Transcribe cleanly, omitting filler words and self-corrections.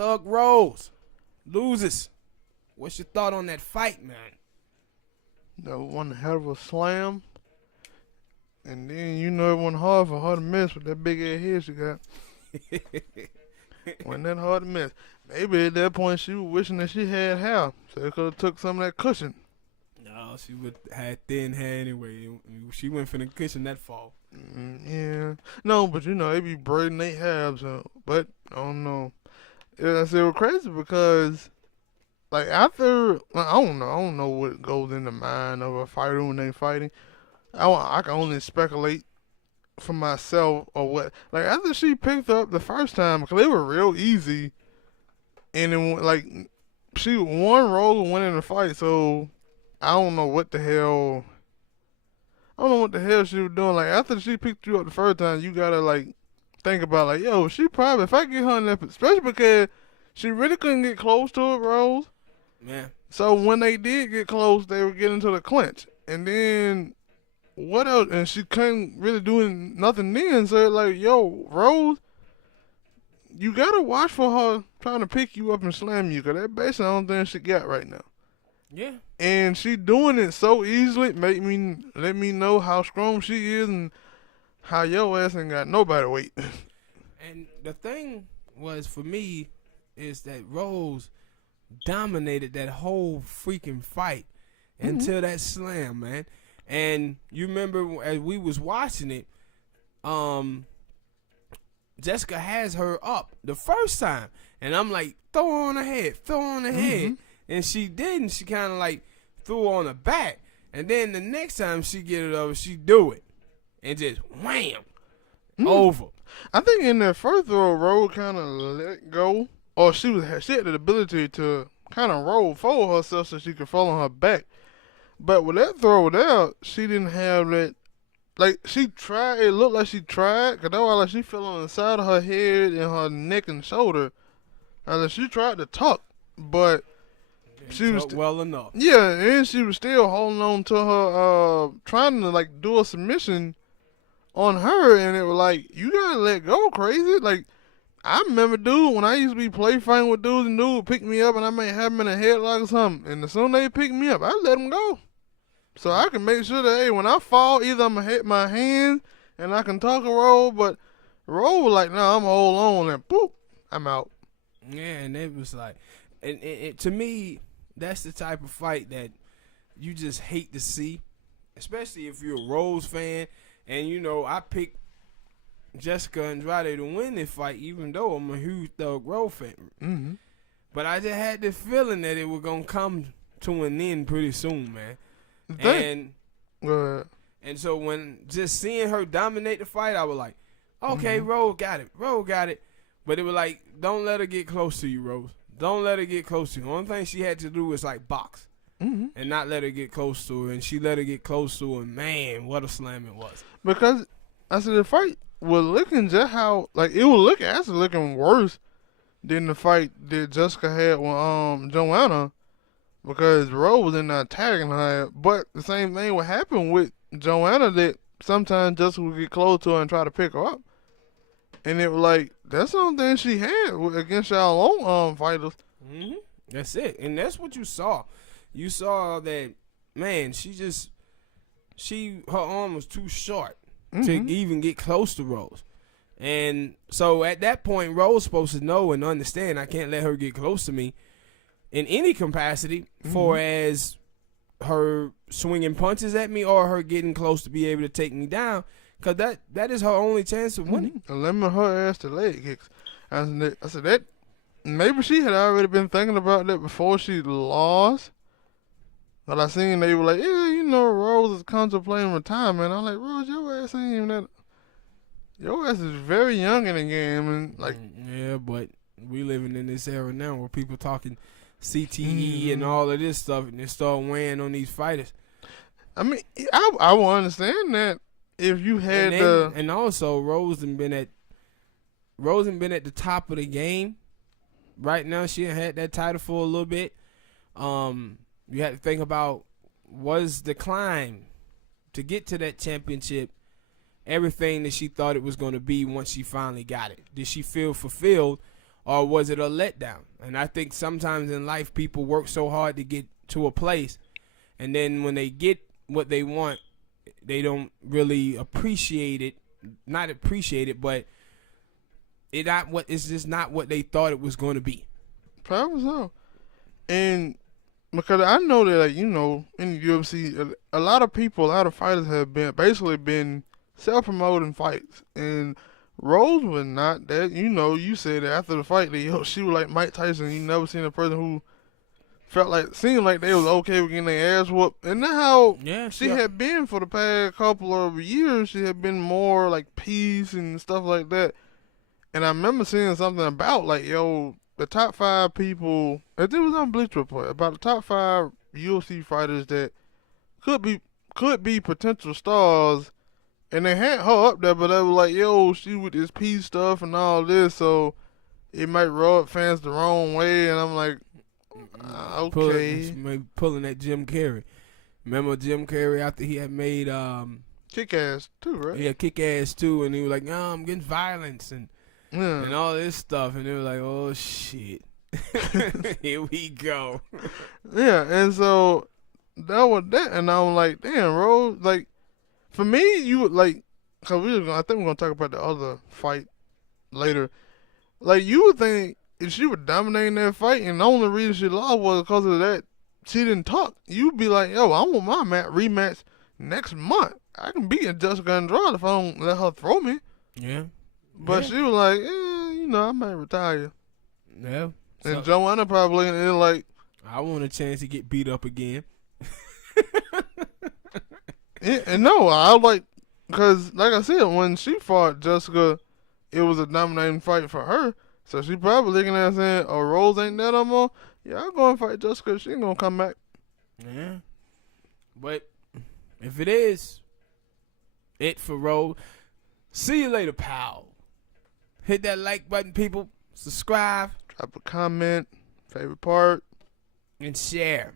Thug Rose loses. What's your thought on that fight, man? That was one hell of a slam. And then, you know, it wasn't hard for her to miss with that big ass head she got. Wasn't that hard to miss. Maybe at that point she was wishing that she had hair, so it could have took some of that cushion. No, she would had thin hair anyway. She went for the cushion that fall. Yeah. No, but you know, they be braiding their hair, so, but I don't know. I said it was crazy because, like, after, I don't know what goes in the mind of a fighter when they fighting. I can only speculate for myself or what. Like, after she picked up the first time, because they were real easy, and then, like, she won Rose and went in the fight, so I don't know what the hell. I don't know what the hell she was doing. Like, after she picked you up the first time, you gotta, like, think about, like, yo, she probably, if I get her in that, especially because she really couldn't get close to it, Rose. Yeah. So when they did get close, they were getting to the clinch. And then, what else? And she couldn't really do nothing then. So, like, yo, Rose, you gotta watch for her trying to pick you up and slam you, because that's basically the only thing she got right now. Yeah. And she doing it so easily, let me know how strong she is and how your ass ain't got nobody weight. And the thing was, for me, is that Rose dominated that whole freaking fight until that slam, man. And you remember as we was watching it, Jessica has her up the first time, and I'm like, throw her on her head, and she didn't. She kind of like threw her on her back, and then the next time she get it over, she do it, and just wham, over. I think in that first throw, Rose kind of let go, or she had the ability to kind of roll forward herself so she could fall on her back. But with that throw out, she didn't have that. Like, she tried. It looked like she tried, because that was like she fell on the side of her head and her neck and shoulder. And she tried to tuck, but she was well enough. Yeah, and she was still holding on to her, trying to, like, do a submission on her, and it was like, you gotta let go, crazy. Like, I remember, dude, when I used to be play fighting with dudes, and dude would pick me up, and I may have them in a headlock or something, and as soon as they pick me up, I let them go. So I can make sure that, hey, when I fall, either I'm going to hit my hand, and I can talk a roll, but roll was like, no, I'm going to hold on, and boop, I'm out. Yeah, and it was like, and to me, that's the type of fight that you just hate to see, especially if you're a Rose fan. And, you know, I picked Jessica Andrade to win this fight, even though I'm a huge Thug Rose fan. But I just had this feeling that it was going to come to an end pretty soon, man. And so when just seeing her dominate the fight, I was like, okay, Rose got it. But it was like, don't let her get close to you, Rose. Don't let her get close to you. The only thing she had to do was like box and not let her get close to her. And she let her get close to her. And man, what a slam it was. Because I said the fight was looking just how, like, it was actually looking worse than the fight that Jessica had with Joanna, because Rose was in there attacking her. But the same thing would happen with Joanna, that sometimes Jessica would get close to her and try to pick her up. And it was like, that's the only thing she had against y'all own fighters. That's it. And that's what you saw. You saw that, man, her arm was too short to even get close to Rose. And so at that point, Rose was supposed to know and understand, I can't let her get close to me in any capacity, for as her swinging punches at me or her getting close to be able to take me down, because that is her only chance of winning. Limit her ass to leg kicks. I said that maybe she had already been thinking about that before she lost. But I seen they were like, yeah, you know, Rose is contemplating retirement. I'm like, Rose, your ass ain't even that. Your ass is very young in the game, and like, yeah, but we living in this era now where people talking CTE and all of this stuff, and they start weighing on these fighters. I mean, I will understand that if you had and also Rose had been at the top of the game. Right now, she had that title for a little bit. You had to think about, was the climb to get to that championship everything that she thought it was going to be once she finally got it? Did she feel fulfilled, or was it a letdown? And I think sometimes in life people work so hard to get to a place, and then when they get what they want, they don't really appreciate it. Not appreciate it, but it's just not what they thought it was going to be. Probably so. And because I know that, like, in the UFC, a lot of people, a lot of fighters have been self-promoting fights. And Rose was not that. You said that after the fight, that she was like Mike Tyson. You never seen a person who seemed like they was okay with getting their ass whooped. And that's how she had been for the past couple of years. She had been more like peace and stuff like that. And I remember seeing something about, like, the top 5 people, it was on Bleacher Report, about the top 5 UFC fighters that could be potential stars, and they had her up there, but they were like, she with this peace stuff and all this, so it might rub fans the wrong way, and I'm like, okay. Pulling that Jim Carrey. Remember Jim Carrey after he had made Kick-Ass 2, right? Yeah, Kick-Ass 2, and he was like, no, I'm getting violence, and all this stuff, and they were like, oh shit. Here we go. Yeah, and so that was that, and I was like, damn, Rose, like, for me, you would, like, because I think we're going to talk about the other fight later. Like, you would think if she was dominating that fight, and the only reason she lost was because of that, she didn't talk. You'd be like, I want my rematch next month. I can beat Jessica Andrade if I don't let her throw me. Yeah. But she was like, I might retire. Yeah. And Joanna probably like, I want a chance to get beat up again. and no, I like, because like I said, when she fought Jessica, it was a dominating fight for her. So she probably looking at her saying, oh, Rose ain't that no more. Yeah, I'll go and fight Jessica. She ain't going to come back. Yeah. But if it is it for Rose, see you later, pal. Hit that like button, people. Subscribe. Drop a comment, favorite part, and share.